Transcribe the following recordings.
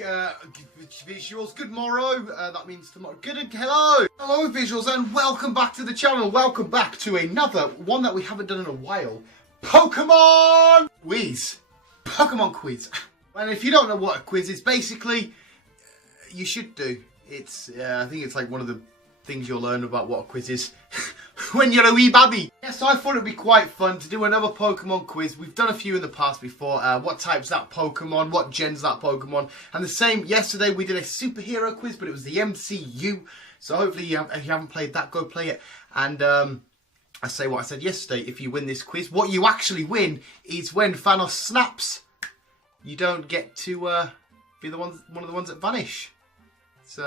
morning, visuals. Good morrow. That means tomorrow. Hello. Hello, visuals, and welcome back to the channel. Welcome back to another one that we haven't done in a while. Pokemon Quiz. Pokemon Quiz. And if you don't know what a quiz is, basically, you should do. It's, I think it's like one of the things you'll learn about what a quiz is when you're a wee babby. Yeah, so I thought it'd be quite fun to do another Pokemon quiz. We've done a few in the past before. What type's that Pokemon? What gen's that Pokemon? And the same, yesterday we did a superhero quiz, but it was the MCU. So hopefully if you haven't played that, go play it. And I say what I said yesterday, if you win this quiz, what you actually win is when Thanos snaps, you don't get to be one of the ones that vanish. It's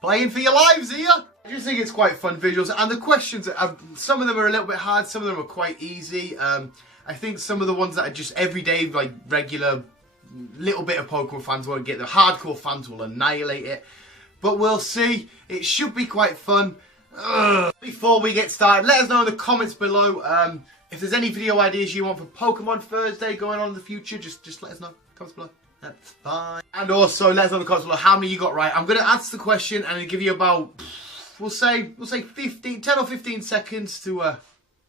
playing for your lives here. I just think it's quite fun visuals, and the questions, some of them are a little bit hard, some of them are quite easy. I think some of the ones that are just everyday, like regular, little bit of Pokemon fans won't get. The hardcore fans will annihilate it, but we'll see. It should be quite fun. Before we get started, let us know in the comments below if there's any video ideas you want for Pokemon Thursday going on in the future. Just let us know. Comments below. That's fine. And also let us know in the comments below how many you got right. I'm going to answer the question and I'll give you about, we'll say 10 or 15 seconds to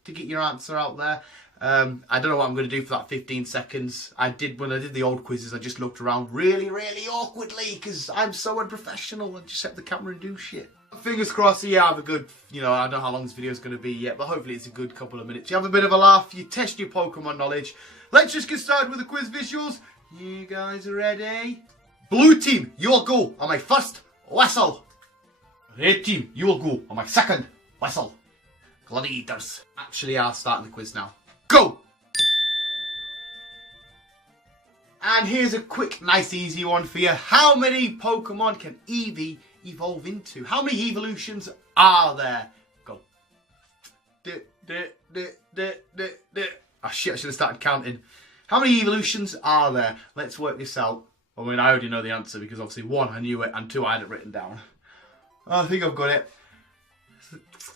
get your answer out there. I don't know what I'm going to do for that 15 seconds. When I did the old quizzes, I just looked around really awkwardly because I'm so unprofessional and just set the camera and do shit. Fingers crossed, yeah, I have a good, I don't know how long this video is going to be yet, but hopefully it's a good couple of minutes. You have a bit of a laugh, you test your Pokemon knowledge. Let's just get started with the quiz visuals. You guys ready? Blue team, you'll go on my first whistle. Red team, you will go on my second whistle. Gladiators. Actually, I'll start the quiz now. Go! And here's a quick, nice, easy one for you. How many Pokemon can Eevee evolve into? How many evolutions are there? Go. Oh shit, I should have started counting. How many evolutions are there? Let's work this out. I mean, I already know the answer because obviously 1, I knew it, and 2, I had it written down. I think I've got it.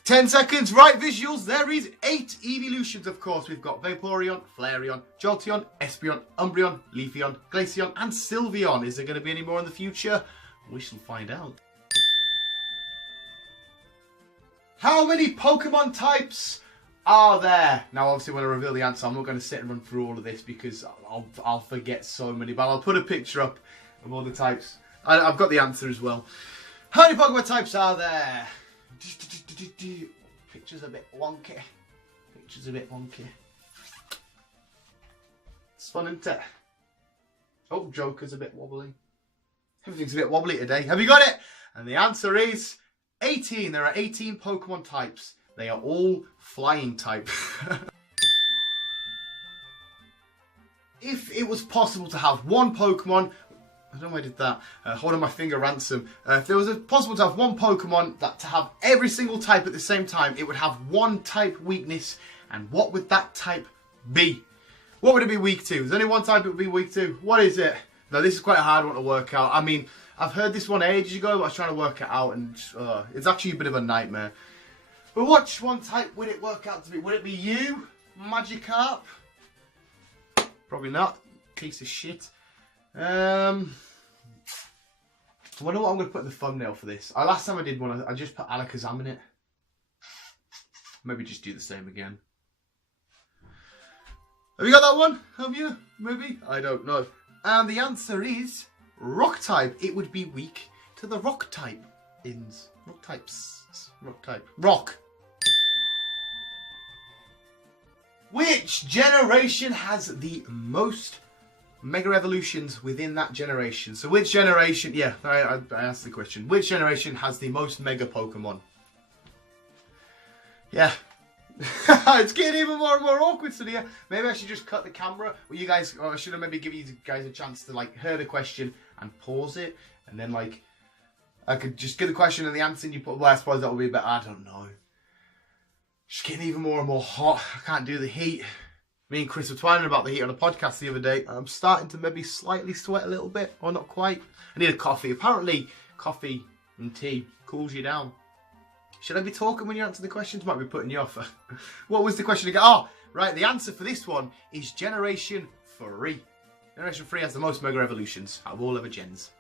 10 seconds, right visuals, there is 8 evolutions, of course. We've got Vaporeon, Flareon, Jolteon, Espeon, Umbreon, Leafeon, Glaceon, and Sylveon. Is there going to be any more in the future? We shall find out. How many Pokemon types are there? Now, obviously, when I reveal the answer, I'm not going to sit and run through all of this because I'll forget so many. But I'll put a picture up of all the types. I've got the answer as well. How many Pokemon types are there? Picture's a bit wonky. Picture's a bit wonky. It's fun, isn't it? Oh, Joker's a bit wobbly. Everything's a bit wobbly today. Have you got it? And the answer is 18. There are 18 Pokemon types. They are all flying type. If it was possible to have one Pokemon, I don't know why I did that, holding my finger ransom. If there was possible to have one Pokemon to have every single type at the same time, it would have one type weakness. And what would that type be? What would it be weak to? There's only one type it would be weak to. What is it? No, this is quite a hard one to work out. I mean, I've heard this one ages ago, but I was trying to work it out, and it's actually a bit of a nightmare. But which one type would it work out to be? Would it be you, Magikarp? Probably not. Piece of shit. I wonder what I'm going to put in the thumbnail for this. Last time I did one, I just put Alakazam in it. Maybe just do the same again. Have you got that one? Have you? Maybe? I don't know. And the answer is Rock type. It would be weak to the Rock type. Rock types. Rock type. Rock. Which generation has the most Mega Evolutions within that generation? So which generation, yeah, I asked the question. Which generation has the most Mega Pokemon? Yeah. It's getting even more and more awkward to here. Maybe I should just cut the camera. Well, you guys, or I should have maybe give you guys a chance to like hear the question and pause it. And then like, I could just give the question and the answer and you put, well, I suppose that would be better. I don't know. It's getting even more and more hot. I can't do the heat. Me and Chris were twining about the heat on a podcast the other day. I'm starting to maybe slightly sweat a little bit, or not quite. I need a coffee. Apparently, coffee and tea cools you down. Should I be talking when you answer the questions? Might be putting you off. What was the question again? Oh, right. The answer for this one is Generation 3. Generation 3 has the most Mega Evolutions out of all other gens.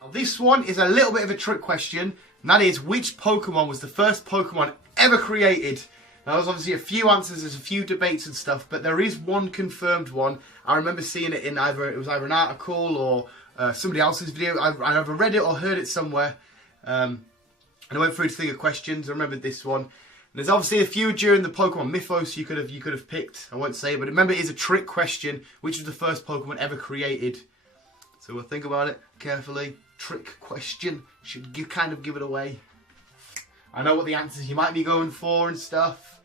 Now, this one is a little bit of a trick question, and that is, which Pokemon was the first Pokemon ever created? Now, there's obviously a few answers, there's a few debates and stuff, but there is one confirmed one. I remember seeing it in either an article or somebody else's video. I either read it or heard it somewhere. And I went through to think of questions. I remembered this one. And there's obviously a few during the Pokemon Mythos you could have picked. I won't say it, but remember, it is a trick question. Which was the first Pokemon ever created? So we'll think about it carefully. Trick question. Should you kind of give it away? I know what the answers you might be going for and stuff.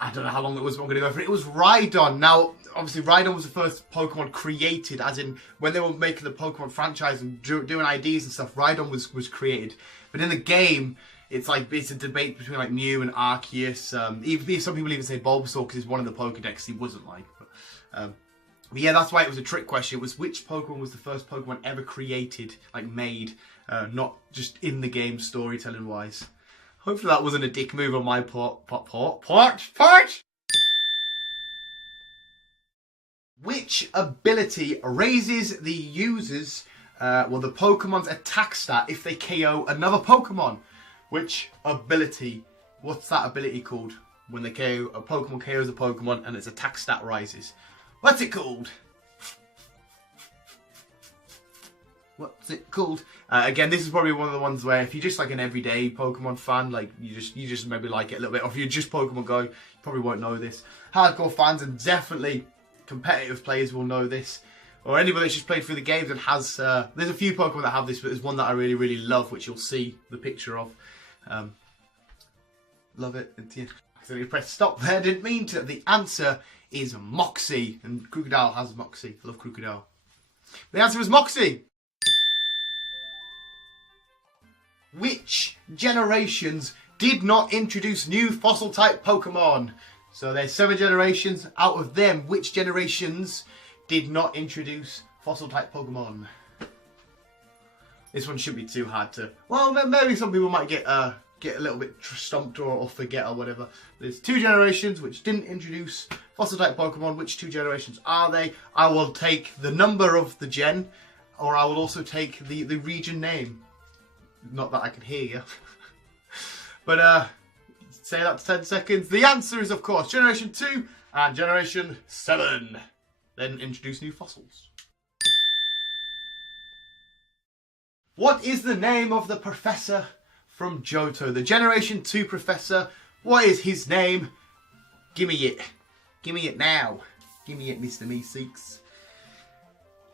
I don't know how long it was, but I'm going to go for it. It was Rhydon. Now, obviously, Rhydon was the first Pokemon created, as in when they were making the Pokemon franchise and doing IDs and stuff, Rhydon was created. But in the game, it's a debate between like Mew and Arceus. Even some people even say Bulbasaur because he's one of the Pokedex he wasn't like. But yeah, that's why it was a trick question. It was which Pokemon was the first Pokemon ever created, like made, not just in the game storytelling wise. Hopefully that wasn't a dick move on my part. Which ability raises the user's, the Pokemon's attack stat if they KO another Pokemon? Which ability? What's that ability called? When they KO, a Pokemon KOs a Pokemon and its attack stat rises. What's it called? What's it called? Again, this is probably one of the ones where if you're just like an everyday Pokemon fan, like you just maybe like it a little bit, or if you're just Pokemon Go, you probably won't know this. Hardcore fans and definitely competitive players will know this, or anybody that's just played through the games and has. There's a few Pokemon that have this, but there's one that I really, really love, which you'll see the picture of. Love it. So you press stop there. Didn't mean to. The answer is Moxie, and Crocodile has Moxie. I love Crocodile. The answer was Moxie. Which generations did not introduce new fossil type Pokemon? So there's 7 generations. Out of them, which generations did not introduce fossil type Pokemon? This one shouldn't be too hard to. Well, maybe some people might get a little bit stumped or forget or whatever. There's 2 generations which didn't introduce fossil type Pokemon. Which 2 generations are they? I will take the number of the gen, or I will also take the region name. Not that I can hear you. But say that to 10 seconds. The answer is, of course, Generation 2 and Generation 7. Then introduce new fossils. What is the name of the professor from Johto? The Generation 2 professor. What is his name? Give me it. Give me it now. Give me it, Mr. Meeseeks.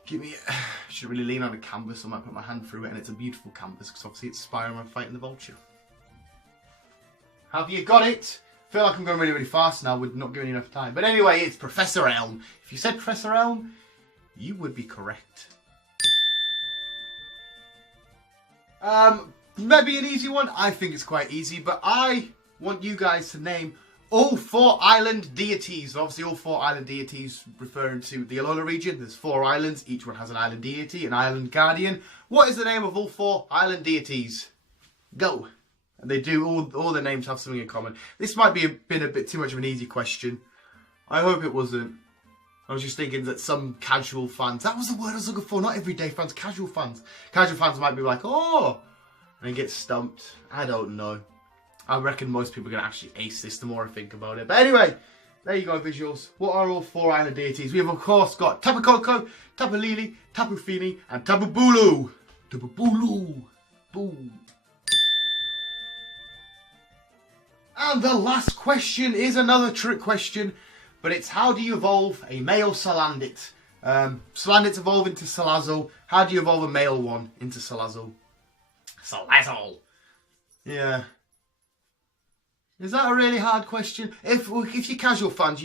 Give me it. I should really lean on a canvas. I might put my hand through it, and it's a beautiful canvas because obviously it's Spider-Man fighting the Vulture. Have you got it? I feel like I'm going really, really fast now with not giving you enough time. But anyway, it's Professor Elm. If you said Professor Elm, you would be correct. Maybe an easy one. I think it's quite easy, but I want you guys to name all 4 island deities. Obviously, all 4 island deities referring to the Alola region. There's 4 islands. Each one has an island deity, an island guardian. What is the name of all 4 island deities? Go. And they do, all their names have something in common. This might be been a bit too much of an easy question. I hope it wasn't. I was just thinking that some casual fans, that was the word I was looking for, not everyday fans, casual fans. Casual fans might be like, oh, and get stumped. I don't know. I reckon most people are going to actually ace this the more I think about it. But anyway, there you go, visuals. What are all 4 island deities? We have, of course, got Tapu Koko, Tapu Lele, Tapu Fini, and Tapu Bulu. Tapu Bulu. Boom. And the last question is another trick question, but it's how do you evolve a male Salandit? Salandits evolve into Salazzle. How do you evolve a male one into Salazzle? Salazzle. Yeah. Is that a really hard question? If you're casual fans,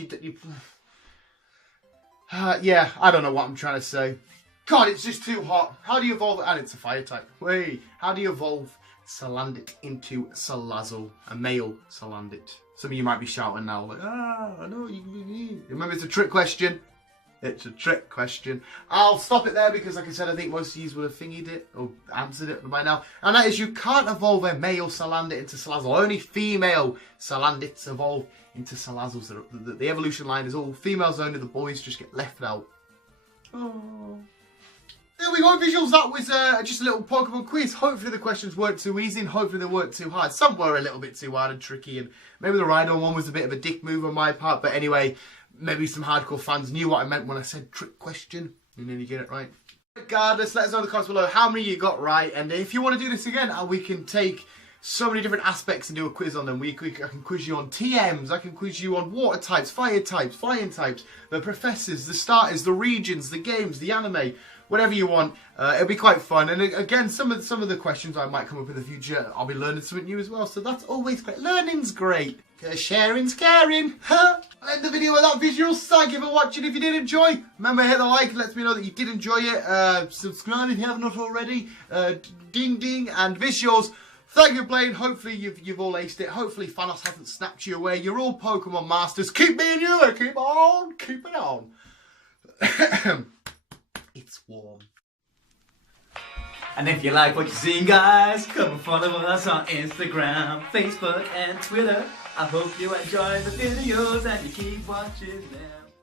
yeah, I don't know what I'm trying to say. God, it's just too hot. How do you evolve it? And it's a fire type. Wait, how do you evolve Salandit into Salazzle, a male Salandit? Some of you might be shouting now, like, no, remember it's a trick question. It's a trick question. I'll stop it there because, like I said, I think most of you would have thingied it or answered it by now. And that is, you can't evolve a male Salandit into Salazzle. Only female Salandits evolve into Salazzles. The evolution line is all females only. The boys just get left out. Oh. There we go, visuals. That was just a little Pokemon quiz. Hopefully the questions weren't too easy and hopefully they weren't too hard. Some were a little bit too hard and tricky, and maybe the Rhino one was a bit of a dick move on my part. But anyway, maybe some hardcore fans knew what I meant when I said trick question. And then you get it right. Regardless, let us know in the comments below how many you got right. And if you want to do this again, we can take so many different aspects and do a quiz on them. I can quiz you on TMs, I can quiz you on water types, fire types, flying types, the professors, the starters, the regions, the games, the anime, whatever you want. It'll be quite fun. And again, some of the questions I might come up with in the future, I'll be learning something new as well. So that's always great. Learning's great. Sharing's caring. I'll end the video with that visual. Thank you for watching. If you did enjoy, remember hit the like. It lets me know that you did enjoy it. Subscribe if you have not already. Ding ding and visuals. Thank you for playing. Hopefully you've all aced it. Hopefully Thanos hasn't snapped you away. You're all Pokemon masters. Keep being you. Keep on. Keep it on. It's warm. And if you like what you're seeing, guys, come and follow us on Instagram, Facebook, and Twitter. I hope you enjoy the videos and you keep watching them.